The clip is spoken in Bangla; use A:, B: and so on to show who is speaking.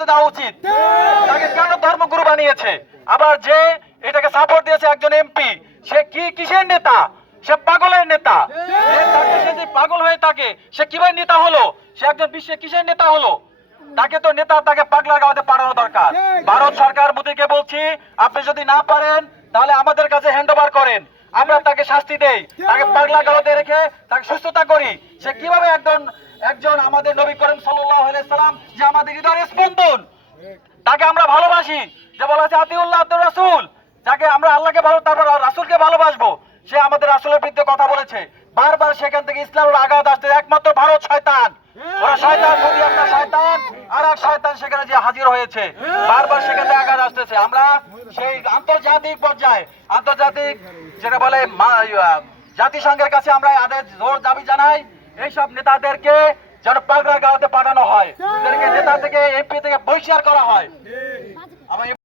A: শাস্তি দেওয়া উচিত। তাকে কেন ধর্মগুরু বানিয়েছে? আবার যে এটাকে সাপোর্ট দিয়েছে একজন এমপি সে কি কিসের নেতা? সে পাগলের নেতা। সে যে পাগল হয়ে থাকে সে কীভাবে নেতা হলো? সে একজন বিশ্বে কিসের নেতা হলো? তাকে তো নেতা তাকে পাগলা গাওয়াতে পাঠানো দরকার। ভারত সরকার মোদীকে বলছি, আপনি যদি না পারেন, তাহলে আমাদের কাছে হ্যান্ড করেন। আমরা তাকে শাস্তি দেই তাকে পাগলা গাওয়াতে রেখে তাকে সুস্থতা করি। সে কীভাবে একজন একজন আমাদের নবী করিম সাল্লাল্লাহু সাল্লাম যে আমাদের হৃদয়ের স্পন্দন তাকে আমরা ভালোবাসি যে বলা আছে আতিউল্লাহ আব্দুর রাসূল। যাকে আমরা আল্লাহকে ভালো তারপর রাসূলকে ভালোবাসবো। সে আমাদের রাসূলের বিরুদ্ধে কথা বলেছে। বারবার সেখান থেকে ইসলামের আঘাত আসছে। একমাত্র ভারত শয়তান। ওরা শয়তান আর এক শয়তান সেখানে যে হাজির হয়েছে বারবার সেখানে আঘাত আসতেছে। আমরা সেই আন্তর্জাতিক পর্যায়ে আন্তর্জাতিক যেটা বলে জাতিসংঘের কাছে আমরা আদেশ জোর দাবি জানাই এইসব নেতাদেরকে যেন পাগড়া গাওয়াতে পাঠানো হয়। নেতা থেকে এমপি থেকে বহিষ্কার করা হয়।